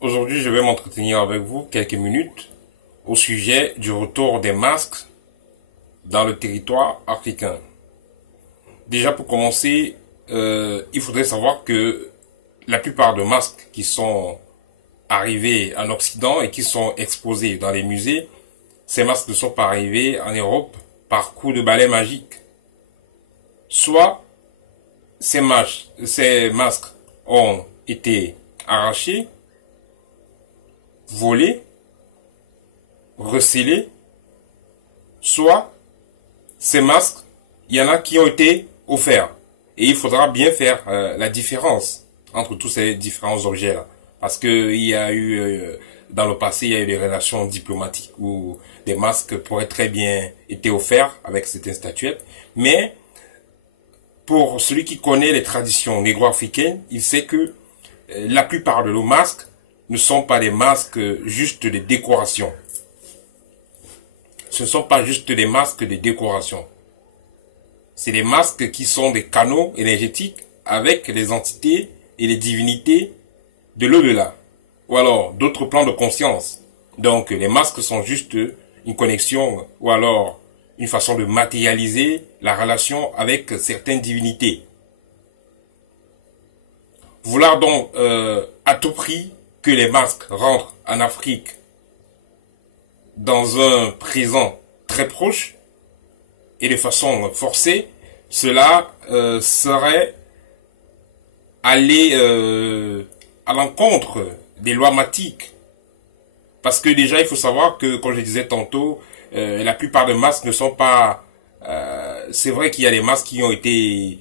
Aujourd'hui, je vais m'entretenir avec vous quelques minutes au sujet du retour des masques dans le territoire africain. Déjà, pour commencer, il faudrait savoir que la plupart des masques qui sont arrivés en Occident et qui sont exposés dans les musées, ces masques ne sont pas arrivés en Europe par coup de balai magique. Soit ces masques ont été arrachés, volés, recelés, soit ces masques, il y en a qui ont été offerts. Et il faudra bien faire la différence entre tous ces différents objets-là. Parce que il y a eu, dans le passé, il y a eu des relations diplomatiques où des masques pourraient très bien être offerts avec certaines statuettes. Mais pour celui qui connaît les traditions négro-africaines, il sait que la plupart de nos masques ne sont pas des masques juste de décoration. Ce ne sont pas juste des masques de décoration. C'est des masques qui sont des canaux énergétiques avec les entités et les divinités de l'au-delà. Ou alors d'autres plans de conscience. Donc les masques sont juste une connexion ou alors une façon de matérialiser la relation avec certaines divinités. Vouloir donc à tout prix que les masques rentrent en Afrique dans un présent très proche et de façon forcée, cela serait aller à l'encontre des lois mathiques. Parce que déjà, il faut savoir que, comme je disais tantôt, la plupart des masques ne sont pas... c'est vrai qu'il y a des masques qui ont été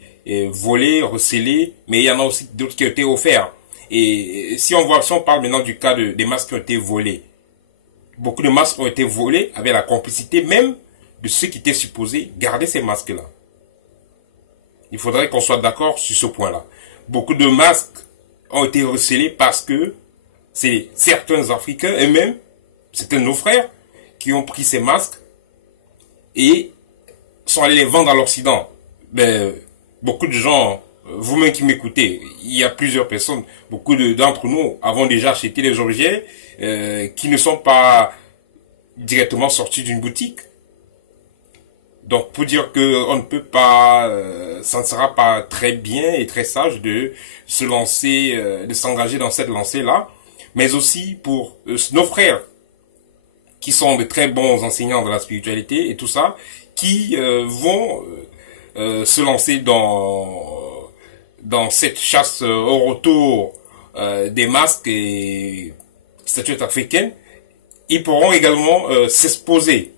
volés, recelés, mais il y en a aussi d'autres qui ont été offerts. Et si on parle maintenant du cas des masques qui ont été volés, beaucoup de masques ont été volés avec la complicité même de ceux qui étaient supposés garder ces masques-là. Il faudrait qu'on soit d'accord sur ce point-là. Beaucoup de masques ont été recelés parce que c'est certains Africains et même certains de nos frères qui ont pris ces masques et sont allés les vendre à l'Occident. Ben, beaucoup de gens, vous-même qui m'écoutez, il y a plusieurs personnes, beaucoup d'entre nous avons déjà acheté des objets qui ne sont pas directement sortis d'une boutique. Donc pour dire que on ne peut pas, ça ne sera pas très bien et très sage de se lancer, de s'engager dans cette lancée-là, mais aussi pour nos frères qui sont de très bons enseignants de la spiritualité et tout ça, qui vont se lancer dans cette chasse au retour des masques et statuettes africaines. Ils pourront également s'exposer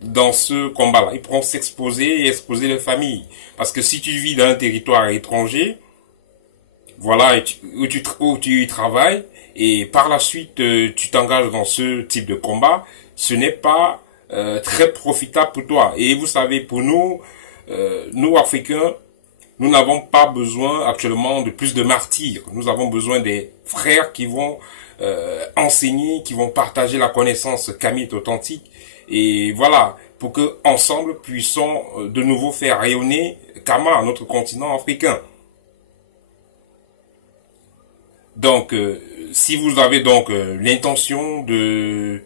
dans ce combat-là. Ils pourront s'exposer et exposer les familles. Parce que si tu vis dans un territoire étranger, voilà, où tu travailles, et par la suite, tu t'engages dans ce type de combat, ce n'est pas très profitable pour toi. Et vous savez, pour nous, nous Africains, nous n'avons pas besoin actuellement de plus de martyrs. Nous avons besoin des frères qui vont enseigner, qui vont partager la connaissance kamite authentique. Et voilà, pour que ensemble puissons de nouveau faire rayonner Kama, notre continent africain. Donc, si vous avez donc l'intention de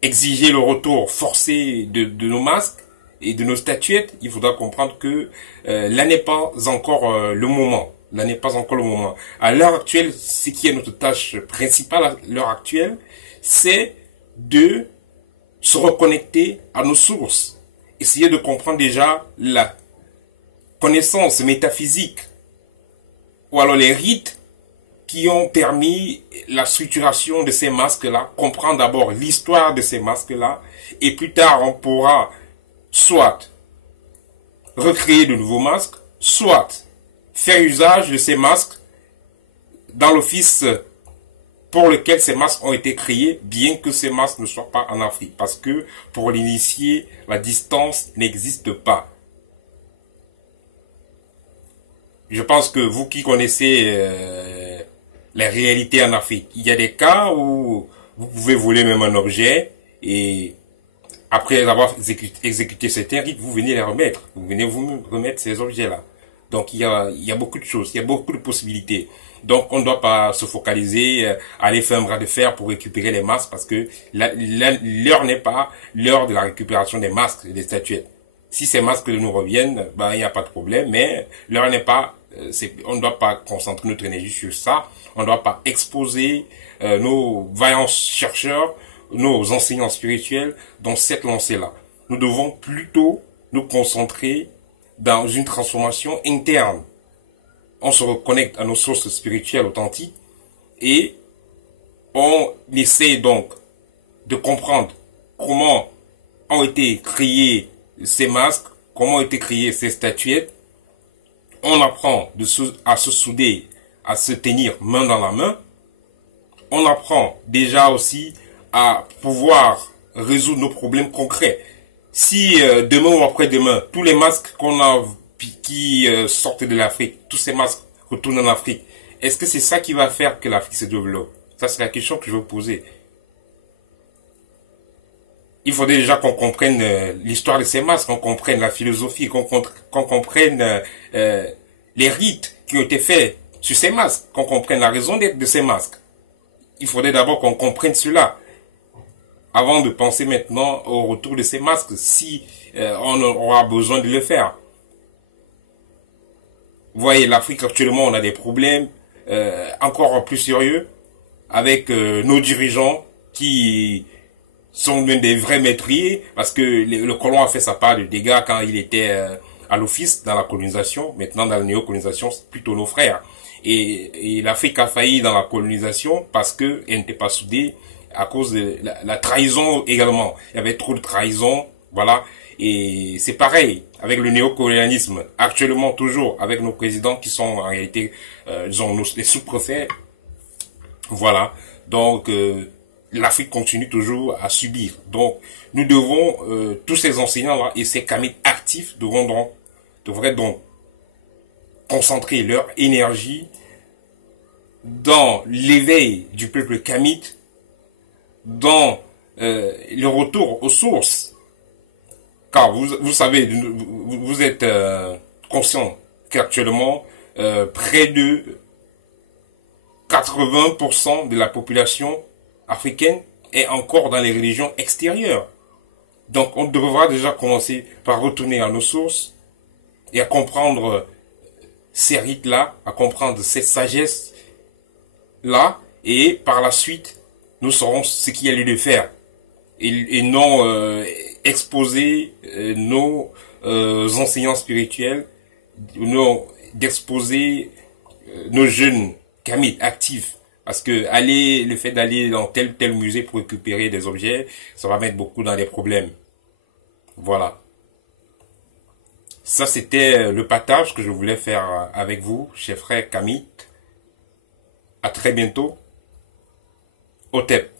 exiger le retour forcé de nos masques et de nos statuettes, il faudra comprendre que là n'est pas encore le moment. Là n'est pas encore le moment. À l'heure actuelle, ce qui est notre tâche principale à l'heure actuelle, c'est de se reconnecter à nos sources. Essayer de comprendre déjà la connaissance métaphysique ou alors les rites qui ont permis la structuration de ces masques-là, comprendre d'abord l'histoire de ces masques-là, et plus tard on pourra soit recréer de nouveaux masques, soit faire usage de ces masques dans l'office pour lequel ces masques ont été créés, bien que ces masques ne soient pas en Afrique. Parce que pour l'initier, la distance n'existe pas. Je pense que vous qui connaissez les réalités en Afrique, il y a des cas où vous pouvez voler même un objet et après avoir exécuté certains rites, vous venez les remettre. Vous venez vous remettre ces objets-là. Donc il y a beaucoup de choses, il y a beaucoup de possibilités. Donc on ne doit pas se focaliser, aller faire un bras de fer pour récupérer les masques parce que l'heure n'est pas l'heure de la récupération des masques et des statuettes. Si ces masques nous reviennent, ben il n'y a pas de problème, mais l'heure n'est pas, on ne doit pas concentrer notre énergie sur ça, on ne doit pas exposer nos vaillants chercheurs, nos enseignants spirituels dans cette lancée-là. Nous devons plutôt nous concentrer dans une transformation interne. On se reconnecte à nos sources spirituelles authentiques et on essaie donc de comprendre comment ont été créés ces masques, comment ont été créées ces statuettes. On apprend à se souder, à se tenir main dans la main. On apprend déjà aussi à pouvoir résoudre nos problèmes concrets. Si demain ou après-demain, tous les masques qu'on a qui sortent de l'Afrique, tous ces masques retournent en Afrique, est-ce que c'est ça qui va faire que l'Afrique se développe? Ça, c'est la question que je veux poser. Il faudrait déjà qu'on comprenne l'histoire de ces masques, qu'on comprenne la philosophie, qu'on comprenne les rites qui ont été faits sur ces masques, qu'on comprenne la raison d'être de ces masques. Il faudrait d'abord qu'on comprenne cela avant de penser maintenant au retour de ces masques, si on aura besoin de le faire. Vous voyez, l'Afrique actuellement, on a des problèmes encore plus sérieux avec nos dirigeants qui sont des vrais meurtriers, parce que le colon a fait sa part de dégâts quand il était à l'office dans la colonisation. Maintenant, dans la néocolonisation, c'est plutôt nos frères. Et l'Afrique a failli dans la colonisation parce qu'elle n'était pas soudée à cause de la trahison également. Il y avait trop de trahison, voilà. Et c'est pareil avec le néocolonialisme. Actuellement, toujours avec nos présidents qui sont en réalité, disons, les sous-préfets. Voilà. Donc, l'Afrique continue toujours à subir. Donc, nous devons, tous ces enseignants-là et ces kamites actifs devraient donc concentrer leur énergie dans l'éveil du peuple kamite, dans le retour aux sources. Car vous savez, vous êtes conscient qu'actuellement, près de 80% de la population africaine est encore dans les religions extérieures. Donc on devra déjà commencer par retourner à nos sources et à comprendre ces rites-là, à comprendre cette sagesse-là, et par la suite, nous saurons ce qu'il y a lieu de faire. Et non exposer nos enseignants spirituels, non d'exposer nos jeunes kamites actifs. Parce que le fait d'aller dans tel musée pour récupérer des objets, ça va mettre beaucoup dans les problèmes. Voilà. Ça, c'était le partage que je voulais faire avec vous, chers frères kamites. À très bientôt. Otep.